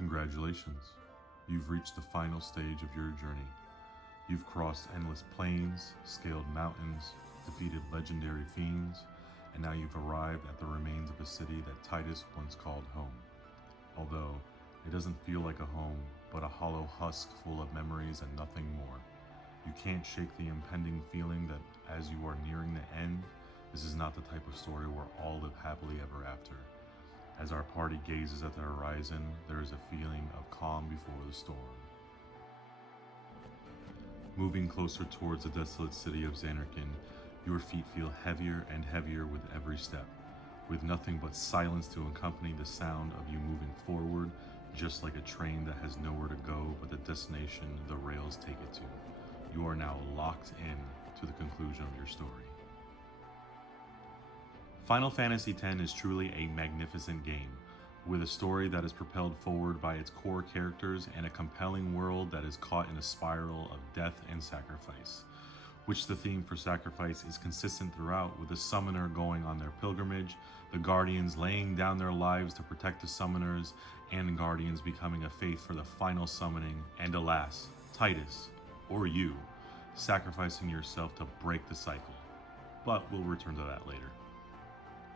Congratulations. You've reached the final stage of your journey. You've crossed endless plains, scaled mountains, defeated legendary fiends, and now you've arrived at the remains of a city that Titus once called home. Although it doesn't feel like a home, but a hollow husk full of memories and nothing more. You can't shake the impending feeling that as you are nearing the end, this is not the type of story where all live happily ever after. As our party gazes at the horizon, there is a feeling of calm before the storm. Moving closer towards the desolate city of Zanarkand, your feet feel heavier and heavier with every step, with nothing but silence to accompany the sound of you moving forward, just like a train that has nowhere to go but the destination the rails take it to. You are now locked in to the conclusion of your story. Final Fantasy X is truly a magnificent game, with a story that is propelled forward by its core characters and a compelling world that is caught in a spiral of death and sacrifice, which the theme for sacrifice is consistent throughout, with the summoner going on their pilgrimage, the guardians laying down their lives to protect the summoners, and guardians becoming a faith for the final summoning, and alas, Titus, or you, sacrificing yourself to break the cycle. But we'll return to that later.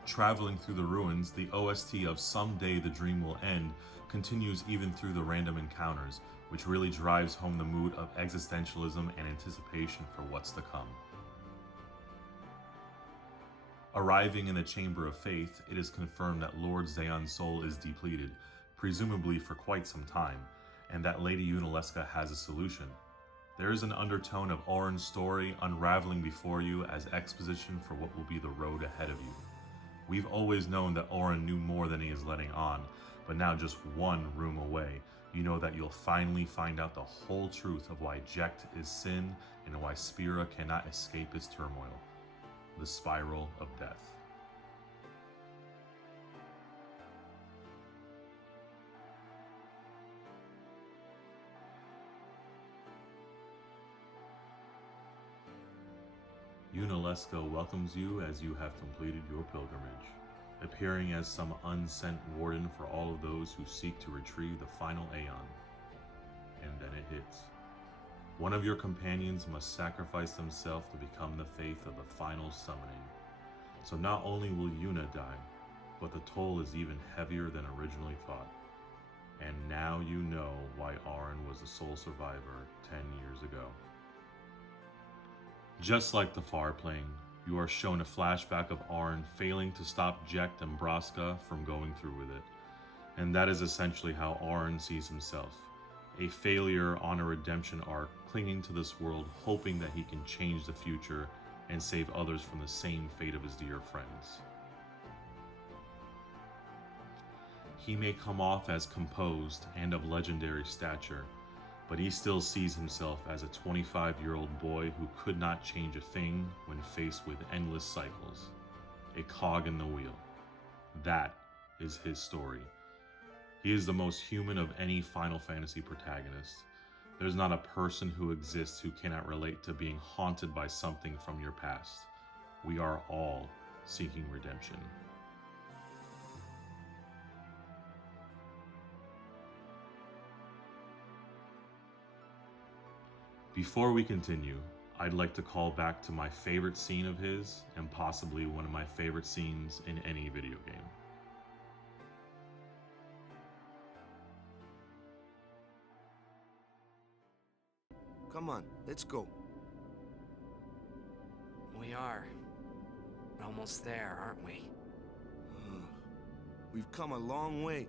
Traveling through the ruins, the OST of Someday the Dream Will End continues even through the random encounters, which really drives home the mood of existentialism and anticipation for what's to come. Arriving in the Chamber of Faith, it is confirmed that Lord Zeon's soul is depleted, presumably for quite some time, and that Lady Yunalesca has a solution. There is an undertone of Auron's story unraveling before you as exposition for what will be the road ahead of you. We've always known that Auron knew more than he is letting on, but now just one room away, you know that you'll finally find out the whole truth of why Jecht is sin and why Spira cannot escape its turmoil. The spiral of death. Yunalesca welcomes you as you have completed your pilgrimage, appearing as some unsent warden for all of those who seek to retrieve the final Aeon. And then it hits. One of your companions must sacrifice themselves to become the faith of the final summoning. So not only will Yuna die, but the toll is even heavier than originally thought. And now you know why Auron was the sole survivor 10 years ago. Just like the Far Plane, you are shown a flashback of Auron failing to stop Jecht and Braska from going through with it. And that is essentially how Auron sees himself. A failure on a redemption arc, clinging to this world, hoping that he can change the future and save others from the same fate of his dear friends. He may come off as composed and of legendary stature, but he still sees himself as a 25-year-old boy who could not change a thing when faced with endless cycles. A cog in the wheel. That is his story. He is the most human of any Final Fantasy protagonist. There's not a person who exists who cannot relate to being haunted by something from your past. We are all seeking redemption. Before we continue, I'd like to call back to my favorite scene of his, and possibly one of my favorite scenes in any video game. Come on, let's go. We are. Almost there, aren't we? We've come a long way.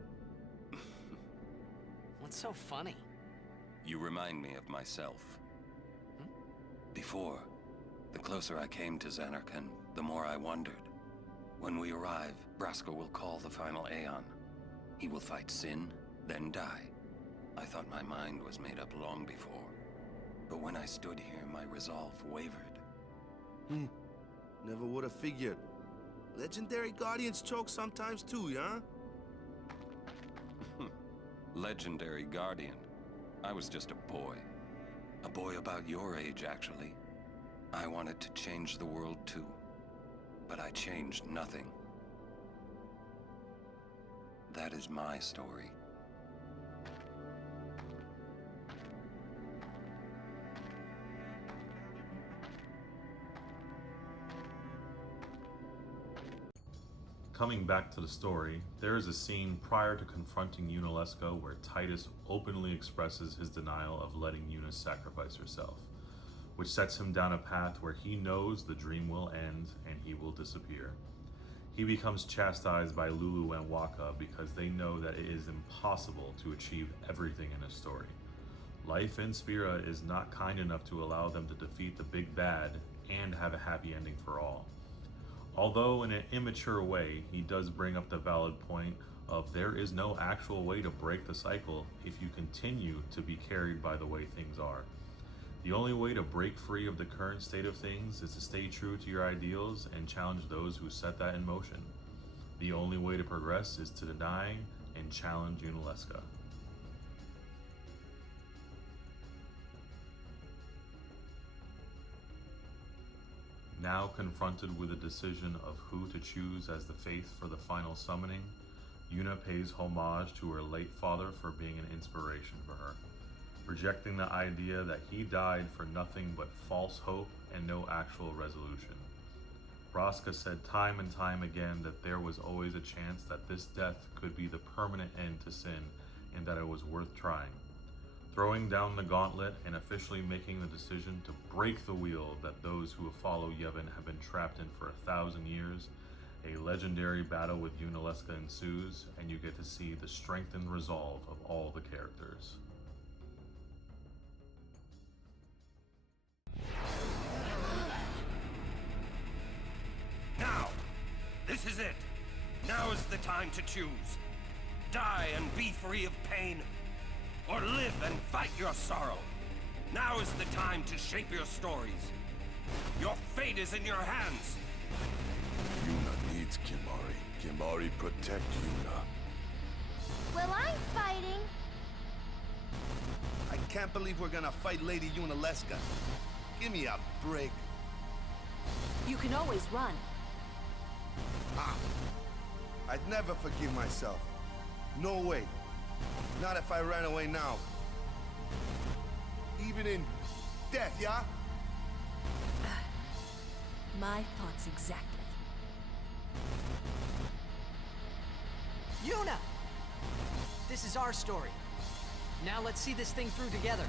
What's so funny? You remind me of myself. Before, the closer I came to Zanarkand, the more I wondered. When we arrive, Braska will call the final Aeon. He will fight sin, then die. I thought my mind was made up long before. But when I stood here, my resolve wavered. Never would have figured. Legendary Guardians choke sometimes too, yeah? Legendary Guardian. I was just a boy. A boy about your age, actually. I wanted to change the world too. But I changed nothing. That is my story. Coming back to the story, there is a scene prior to confronting Yunalesca where Titus openly expresses his denial of letting Yuna sacrifice herself, which sets him down a path where he knows the dream will end and he will disappear. He becomes chastised by Lulu and Waka because they know that it is impossible to achieve everything in a story. Life in Spira is not kind enough to allow them to defeat the big bad and have a happy ending for all. Although in an immature way, he does bring up the valid point of there is no actual way to break the cycle if you continue to be carried by the way things are. The only way to break free of the current state of things is to stay true to your ideals and challenge those who set that in motion. The only way to progress is to deny and challenge Yunalesca. Now confronted with a decision of who to choose as the faith for the final summoning, Yuna pays homage to her late father for being an inspiration for her, rejecting the idea that he died for nothing but false hope and no actual resolution. Braska said time and time again that there was always a chance that this death could be the permanent end to sin and that it was worth trying. Throwing down the gauntlet and officially making the decision to break the wheel that those who follow Yevon have been trapped in for 1,000 years, a legendary battle with Yunalesca ensues, and you get to see the strengthened resolve of all the characters. Now! This is it! Now is the time to choose. Die and be free of pain, or live and fight your sorrow. Now is the time to shape your stories. Your fate is in your hands. Yuna needs Kimahri. Kimahri protect Yuna. Well, I'm fighting. I can't believe we're gonna fight Lady Yunalesca. Give me a break. You can always run. Ah. I'd never forgive myself. No way. Not if I ran away now. Even in death, yeah? My thoughts exactly. Yuna! This is our story. Now let's see this thing through together.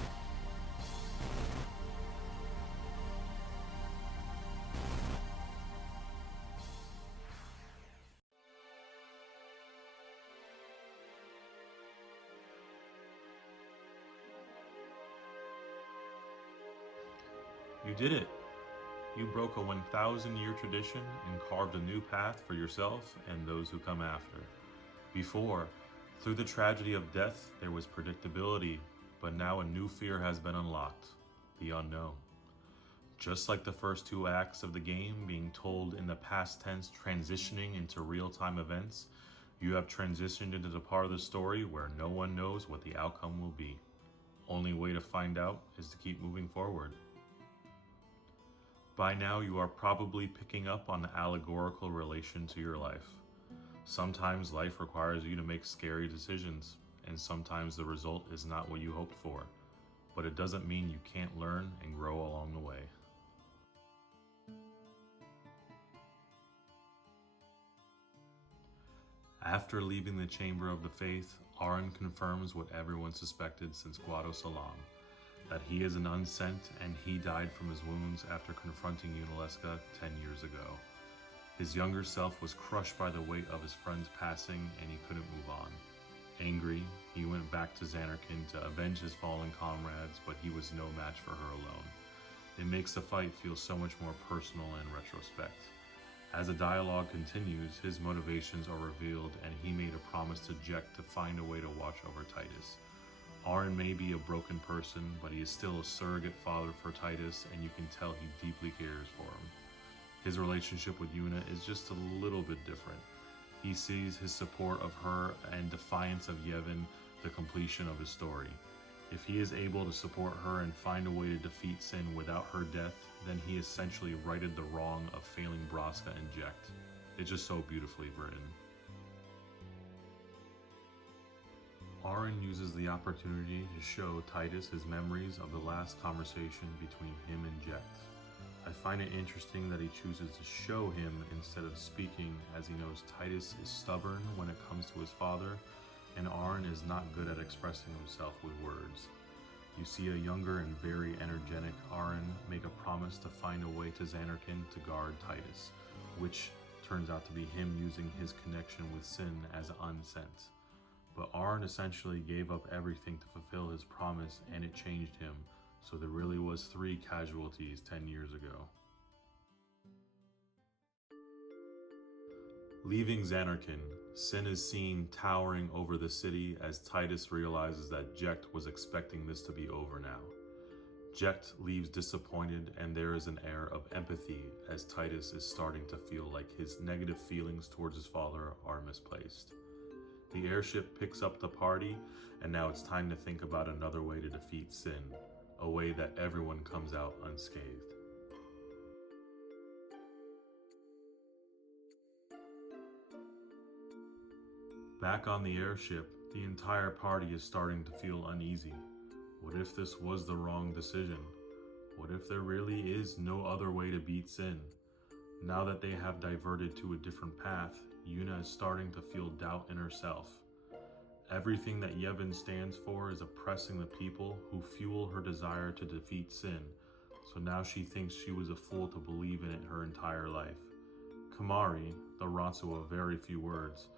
You did it. You broke a 1,000-year tradition and carved a new path for yourself and those who come after. Before, through the tragedy of death, there was predictability, but now a new fear has been unlocked, the unknown. Just like the first two acts of the game being told in the past tense, transitioning into real-time events, you have transitioned into the part of the story where no one knows what the outcome will be. Only way to find out is to keep moving forward. By now, you are probably picking up on the allegorical relation to your life. Sometimes life requires you to make scary decisions, and sometimes the result is not what you hoped for, but it doesn't mean you can't learn and grow along the way. After leaving the Chamber of the Faith, Auron confirms what everyone suspected since Guado Salam, that he is an unsent and he died from his wounds after confronting Yunalesca 10 years ago. His younger self was crushed by the weight of his friend's passing and he couldn't move on. Angry, he went back to Zanarkand to avenge his fallen comrades, but he was no match for her alone. It makes the fight feel so much more personal in retrospect. As the dialogue continues, his motivations are revealed and he made a promise to Jecht to find a way to watch over Titus. Auron may be a broken person, but he is still a surrogate father for Titus, and you can tell he deeply cares for him. His relationship with Yuna is just a little bit different. He sees his support of her and defiance of Yevon the completion of his story. If he is able to support her and find a way to defeat sin without her death, then he essentially righted the wrong of failing Braska and Jecht. It's just so beautifully written. Auron uses the opportunity to show Titus his memories of the last conversation between him and Jecht. I find it interesting that he chooses to show him instead of speaking, as he knows Titus is stubborn when it comes to his father, and Arn is not good at expressing himself with words. You see a younger and very energetic Arn make a promise to find a way to Zanarkand to guard Titus, which turns out to be him using his connection with Sin as unsent. But Arn essentially gave up everything to fulfill his promise, and it changed him, so there really was 3 casualties 10 years ago. Leaving Zanarkand, Sin is seen towering over the city as Titus realizes that Jecht was expecting this to be over now. Jecht leaves disappointed, and there is an air of empathy as Titus is starting to feel like his negative feelings towards his father are misplaced. The airship picks up the party, and now it's time to think about another way to defeat Sin, a way that everyone comes out unscathed. Back on the airship, the entire party is starting to feel uneasy. What if this was the wrong decision? What if there really is no other way to beat Sin? Now that they have diverted to a different path, Yuna is starting to feel doubt in herself. Everything that Yevon stands for is oppressing the people who fuel her desire to defeat Sin, so now she thinks she was a fool to believe in it her entire life. Kimahri, the Ratsu of very few words,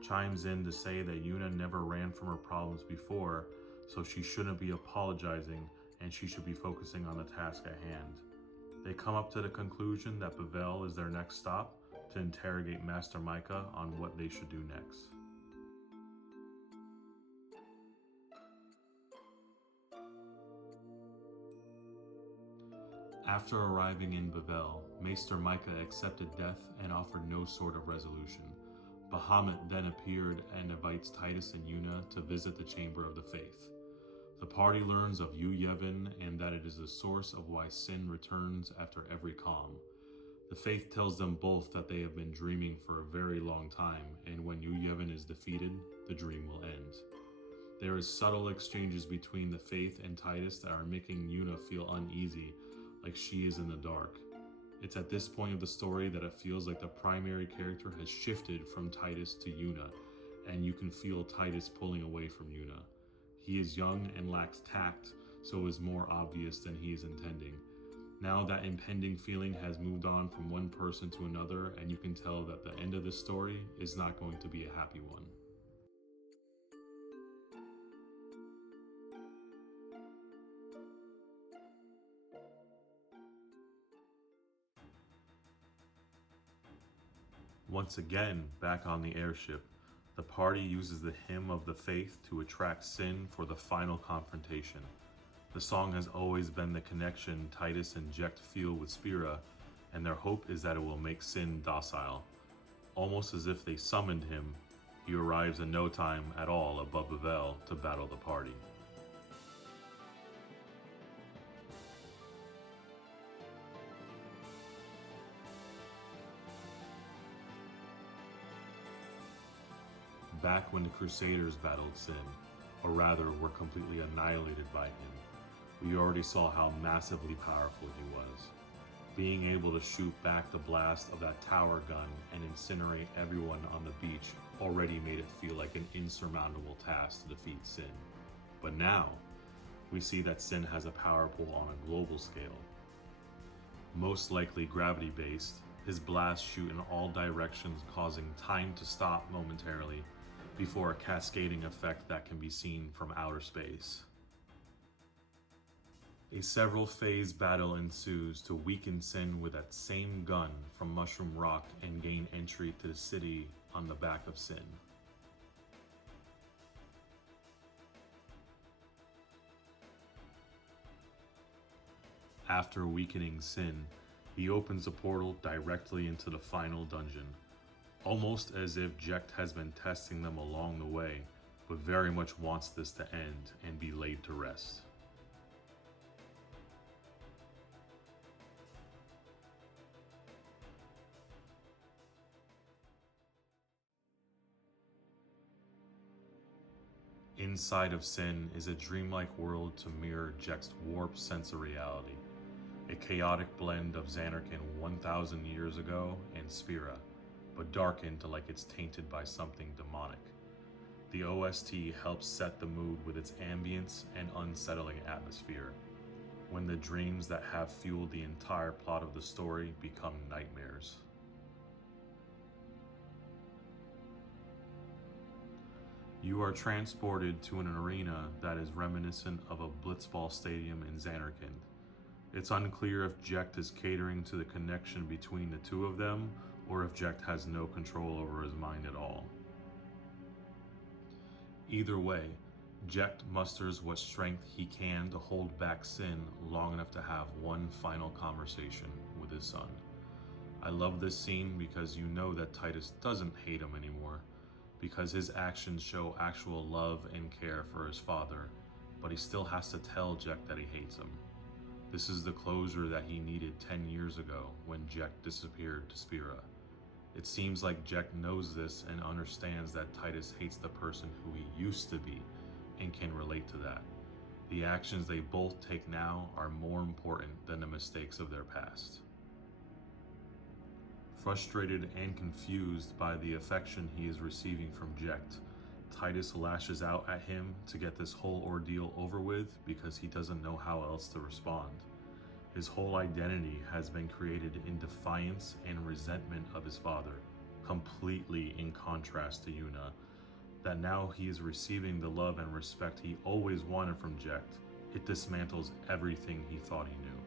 chimes in to say that Yuna never ran from her problems before, so she shouldn't be apologizing and she should be focusing on the task at hand. They come up to the conclusion that Bevelle is their next stop to interrogate Master Micah on what they should do next. After arriving in Bevelle, Maester Micah accepted death and offered no sort of resolution. Bahamut then appeared and invites Titus and Yuna to visit the Chamber of the Faith. The party learns of Yu Yevon and that it is the source of why Sin returns after every calm. The Faith tells them both that they have been dreaming for a very long time, and when Yu Yevon is defeated, the dream will end. There is subtle exchanges between the Faith and Titus that are making Yuna feel uneasy, like she is in the dark. It's at this point of the story that it feels like the primary character has shifted from Titus to Yuna, and you can feel Titus pulling away from Yuna. He is young and lacks tact, so is more obvious than he is intending. Now that impending feeling has moved on from one person to another, and you can tell that the end of this story is not going to be a happy one. Once again, back on the airship, the party uses the Hymn of the Faith to attract Sin for the final confrontation. The song has always been the connection Titus and Jecht feel with Spira, and their hope is that it will make Sin docile. Almost as if they summoned him, he arrives in no time at all above Bevelle to battle the party. Back when the Crusaders battled Sin, or rather were completely annihilated by him, we already saw how massively powerful he was. Being able to shoot back the blast of that tower gun and incinerate everyone on the beach already made it feel like an insurmountable task to defeat Sin. But now, we see that Sin has a power pool on a global scale. Most likely gravity-based, his blasts shoot in all directions, causing time to stop momentarily before a cascading effect that can be seen from outer space. A several-phase battle ensues to weaken Sin with that same gun from Mushroom Rock and gain entry to the city on the back of Sin. After weakening Sin, he opens a portal directly into the final dungeon, almost as if Jecht has been testing them along the way, but very much wants this to end and be laid to rest. Inside of Sin is a dreamlike world to mirror Jecht's warped sense of reality. a chaotic blend of Zanarkand 1,000 years ago and Sphera, but darkened to like it's tainted by something demonic. The OST helps set the mood with its ambience and unsettling atmosphere, when the dreams that have fueled the entire plot of the story become nightmares. You are transported to an arena that is reminiscent of a blitzball stadium in Zanarkand. It's unclear if Jecht is catering to the connection between the two of them, or if Jecht has no control over his mind at all. Either way, Jecht musters what strength he can to hold back Sin long enough to have one final conversation with his son. I love this scene because you know that Tidus doesn't hate him anymore, because his actions show actual love and care for his father, but he still has to tell Jecht that he hates him. This is the closure that he needed 10 years ago when Jecht disappeared to Sphera. It seems like Jecht knows this and understands that Tidus hates the person who he used to be and can relate to that. The actions they both take now are more important than the mistakes of their past. Frustrated and confused by the affection he is receiving from Jecht, Tidus lashes out at him to get this whole ordeal over with because he doesn't know how else to respond. His whole identity has been created in defiance and resentment of his father, completely in contrast to Yuna, that now he is receiving the love and respect he always wanted from Jecht. It dismantles everything he thought he knew.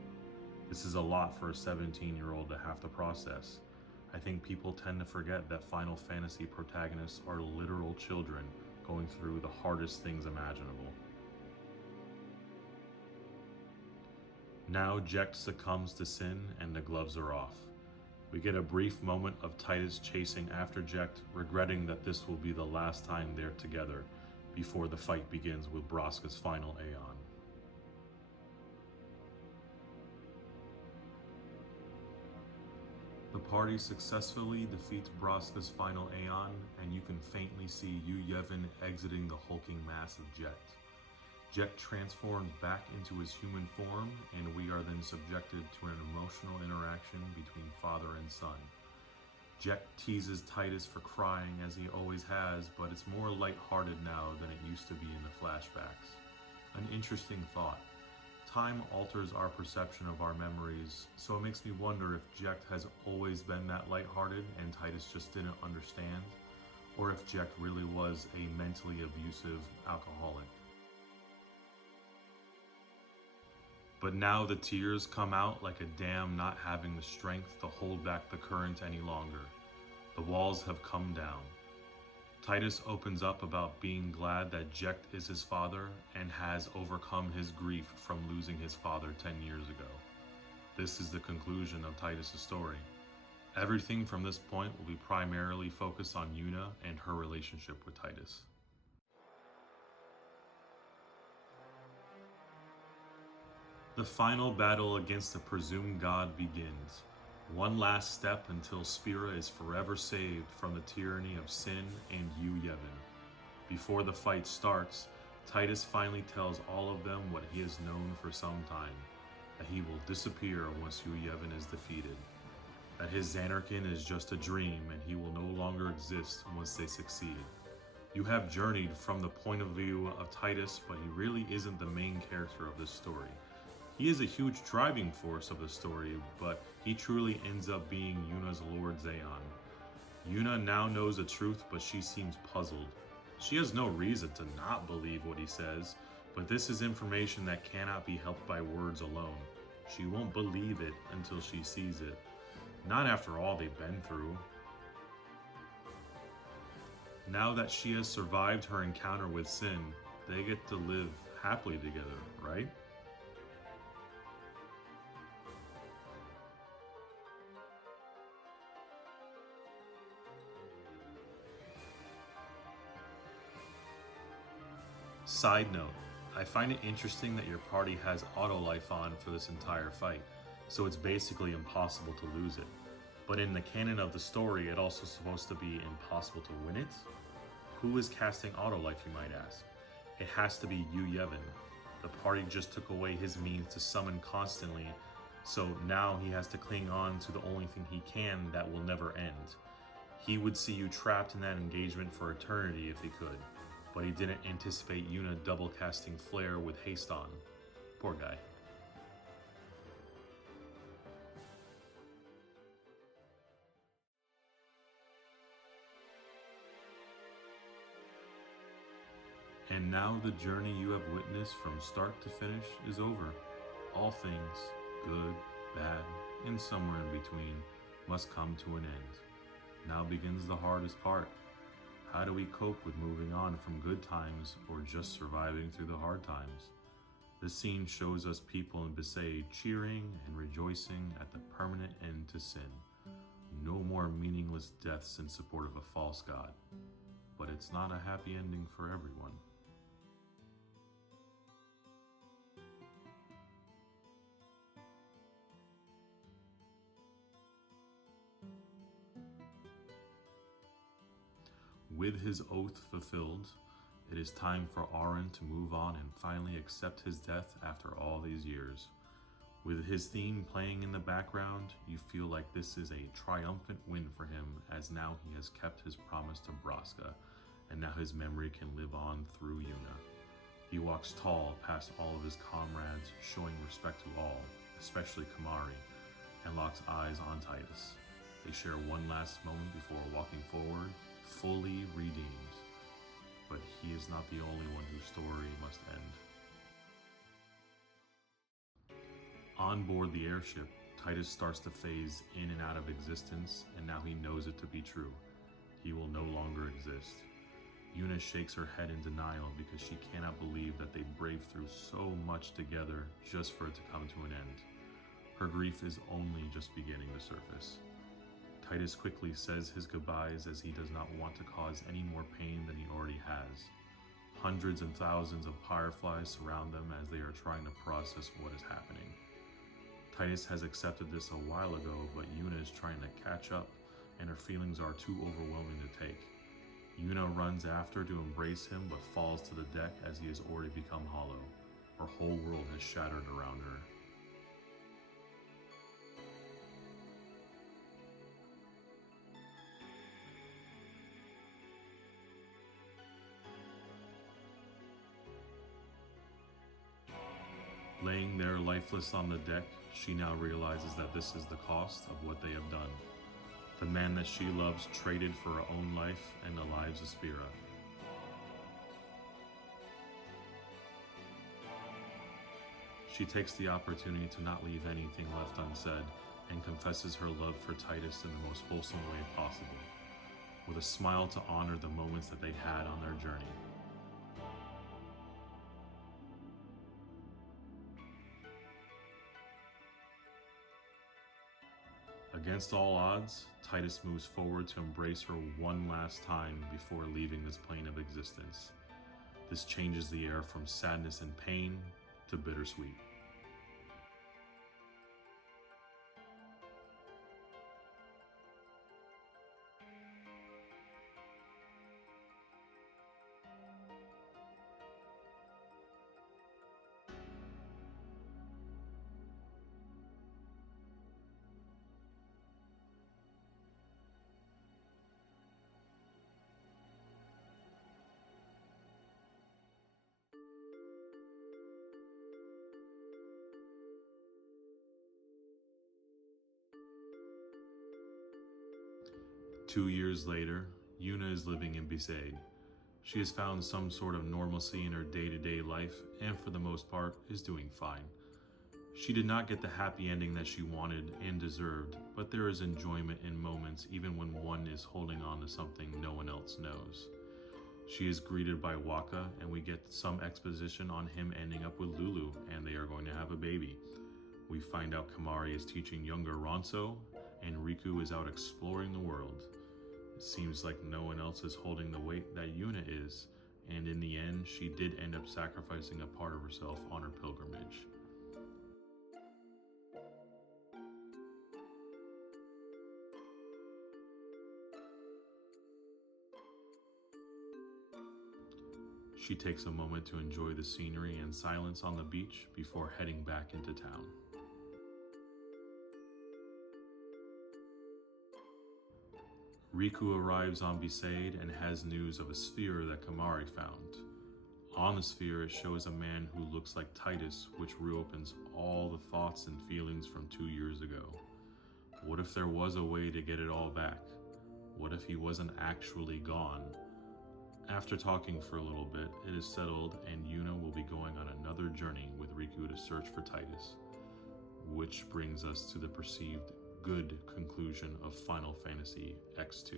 This is a lot for a 17-year-old to have to process. I think people tend to forget that Final Fantasy protagonists are literal children going through the hardest things imaginable. Now Jecht succumbs to Sin and the gloves are off. We get a brief moment of Tidus chasing after Jecht, regretting that this will be the last time they're together before the fight begins with Braska's final Aeon. The party successfully defeats Braska's final Aeon, and you can faintly see Yu Yevon exiting the hulking mass of Jecht. Jecht transforms back into his human form, and we are then subjected to an emotional interaction between father and son. Jecht teases Tidus for crying as he always has, but it's more lighthearted now than it used to be in the flashbacks. An interesting thought. Time alters our perception of our memories, so it makes me wonder if Jecht has always been that lighthearted and Tidus just didn't understand, or if Jecht really was a mentally abusive alcoholic. But now the tears come out like a dam not having the strength to hold back the current any longer. The walls have come down. Tidus opens up about being glad that Jecht is his father and has overcome his grief from losing his father 10 years ago. This is the conclusion of Tidus' story. Everything from this point will be primarily focused on Yuna and her relationship with Tidus. The final battle against the presumed god begins. One last step until Sphera is forever saved from the tyranny of Sin and Yu Yevon. Before the fight starts, Tidus finally tells all of them what he has known for some time, that he will disappear once Yu Yevon is defeated, that his Zanarkand is just a dream and he will no longer exist once they succeed. You have journeyed from the point of view of Tidus, but he really isn't the main character of this story. He is a huge driving force of the story, but he truly ends up being Yuna's Lord Zaun. Yuna now knows the truth, but she seems puzzled. She has no reason to not believe what he says, but this is information that cannot be helped by words alone. She won't believe it until she sees it. Not after all they've been through. Now that she has survived her encounter with Sin, they get to live happily together, right? Side note, I find it interesting that your party has auto life on for this entire fight, so it's basically impossible to lose it. But in the canon of the story, it's also supposed to be impossible to win it? Who is casting auto life, you might ask? It has to be Yu Yevon. The party just took away his means to summon constantly, So now he has to cling on to the only thing he can that will never end. He would see you trapped in that engagement for eternity if he could, but he didn't anticipate Yuna double casting Flare with haste on. Poor guy. And now the journey you have witnessed from start to finish is over. All things, good, bad, and somewhere in between, must come to an end. Now begins the hardest part. How do we cope with moving on from good times or just surviving through the hard times? This scene shows us people in Besaid cheering and rejoicing at the permanent end to sin. No more meaningless deaths in support of a false god. But it's not a happy ending for everyone. With his oath fulfilled, it is time for Auron to move on and finally accept his death after all these years. With his theme playing in the background, you feel like this is a triumphant win for him, as now he has kept his promise to Braska, and now his memory can live on through Yuna. He walks tall past all of his comrades, showing respect to all, especially Kimahri, and locks eyes on Titus. They share one last moment before walking forward, fully redeemed. But he is not the only one whose story must end. On board the airship, Titus starts to phase in and out of existence, and now he knows it to be true. He will no longer exist. Yuna shakes her head in denial because she cannot believe that they braved through so much together just for it to come to an end. Her grief is only just beginning to surface. Titus quickly says his goodbyes as he does not want to cause any more pain than he already has. Hundreds and thousands of fireflies surround them as they are trying to process what is happening. Titus has accepted this a while ago, but Yuna is trying to catch up, and her feelings are too overwhelming to take. Yuna runs after to embrace him, but falls to the deck as he has already become hollow. Her whole world has shattered around her. Laying there lifeless on the deck, she now realizes that this is the cost of what they have done. The man that she loves traded for her own life and the lives of Spira. She takes the opportunity to not leave anything left unsaid and confesses her love for Titus in the most wholesome way possible, with a smile to honor the moments that they had on their journey. Against all odds, Titus moves forward to embrace her one last time before leaving this plane of existence. This changes the air from sadness and pain to bittersweet. Two years later, Yuna is living in Besaid. She has found some sort of normalcy in her day-to-day life and for the most part is doing fine. She did not get the happy ending that she wanted and deserved, but there is enjoyment in moments even when one is holding on to something no one else knows. She is greeted by Wakka and we get some exposition on him ending up with Lulu and they are going to have a baby. We find out Kimahri is teaching younger Ronso and Riku is out exploring the world. It seems like no one else is holding the weight that Yuna is, and in the end, she did end up sacrificing a part of herself on her pilgrimage. She takes a moment to enjoy the scenery and silence on the beach before heading back into town. Riku arrives on Besaid and has news of a sphere that Kamari found. On the sphere, it shows a man who looks like Titus, which reopens all the thoughts and feelings from 2 years ago. What if there was a way to get it all back? What if he wasn't actually gone? After talking for a little bit, it is settled and Yuna will be going on another journey with Riku to search for Titus. Which brings us to the perceived good conclusion of Final Fantasy X2.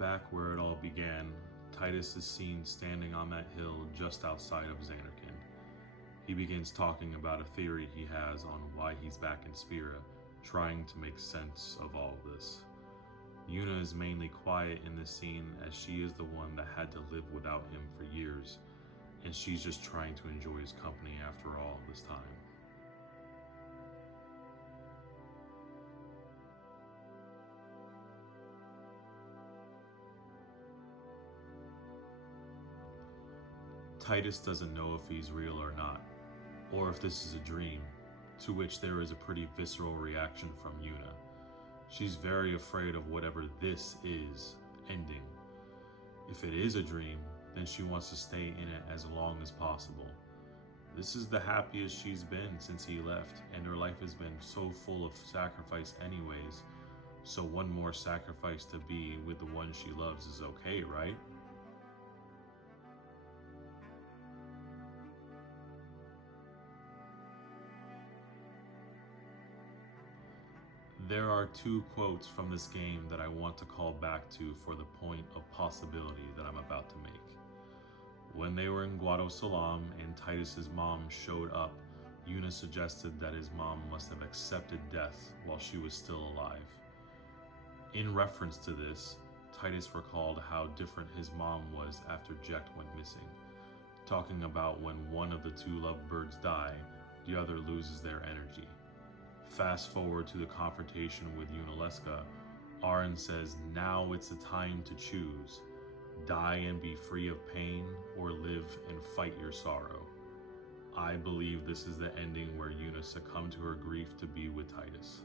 Back where it all began, Titus is seen standing on that hill just outside of Zanarkand. He begins talking about a theory he has on why he's back in Spira, trying to make sense of all of this. Yuna is mainly quiet in this scene as she is the one that had to live without him for years, and she's just trying to enjoy his company after all this time. Titus doesn't know if he's real or not, or if this is a dream, to which there is a pretty visceral reaction from Yuna. She's very afraid of whatever this is ending. If it is a dream, then she wants to stay in it as long as possible. This is the happiest she's been since he left, and her life has been so full of sacrifice anyways, so one more sacrifice to be with the one she loves is okay, right? There are 2 quotes from this game that I want to call back to for the point of possibility that I'm about to make. When they were in Guado Salam and Titus's mom showed up, Yuna suggested that his mom must have accepted death while she was still alive. In reference to this, Titus recalled how different his mom was after Jecht went missing, talking about when one of the 2 lovebirds die, the other loses their energy. Fast forward to the confrontation with Yunalesca, Auron says now it's the time to choose. Die and be free of pain, or live and fight your sorrow. I believe this is the ending where Yuna succumbed to her grief to be with Titus.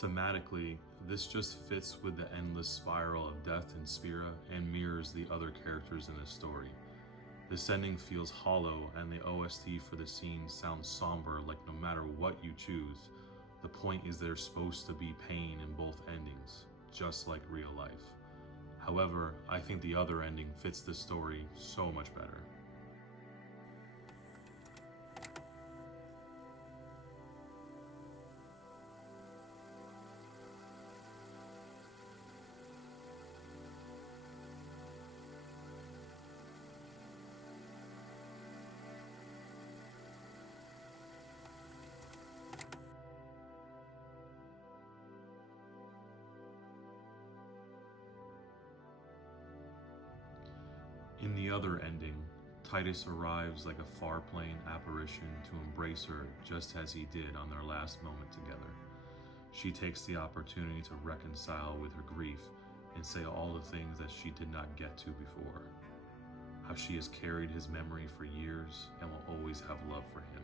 Thematically, this just fits with the endless spiral of death in Spira and mirrors the other characters in the story. This ending feels hollow, and the OST for the scene sounds somber, like no matter what you choose, the point is there's supposed to be pain in both endings, just like real life. However, I think the other ending fits the story so much better. In the other ending, Titus arrives like a far-plane apparition to embrace her just as he did on their last moment together. She takes the opportunity to reconcile with her grief and say all the things that she did not get to before. How she has carried his memory for years and will always have love for him.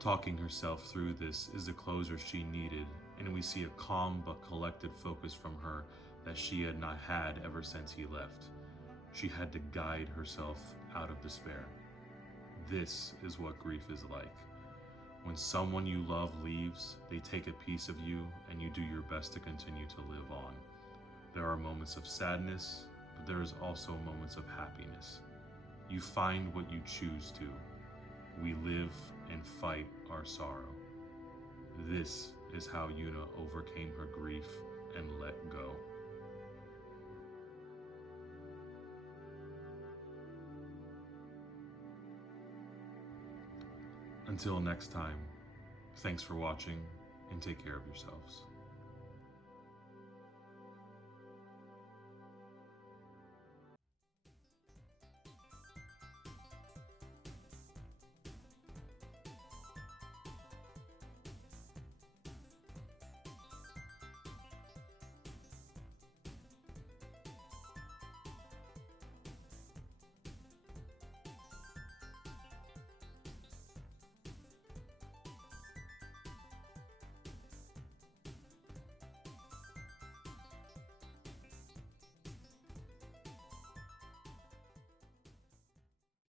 Talking herself through this is the closure she needed, and we see a calm but collected focus from her that she had not had ever since he left. She had to guide herself out of despair. This is what grief is like. When someone you love leaves, they take a piece of you and you do your best to continue to live on. There are moments of sadness, but there is also moments of happiness. You find what you choose to. We live and fight our sorrow. This is how Yuna overcame her grief and let go. Until next time, thanks for watching and take care of yourselves.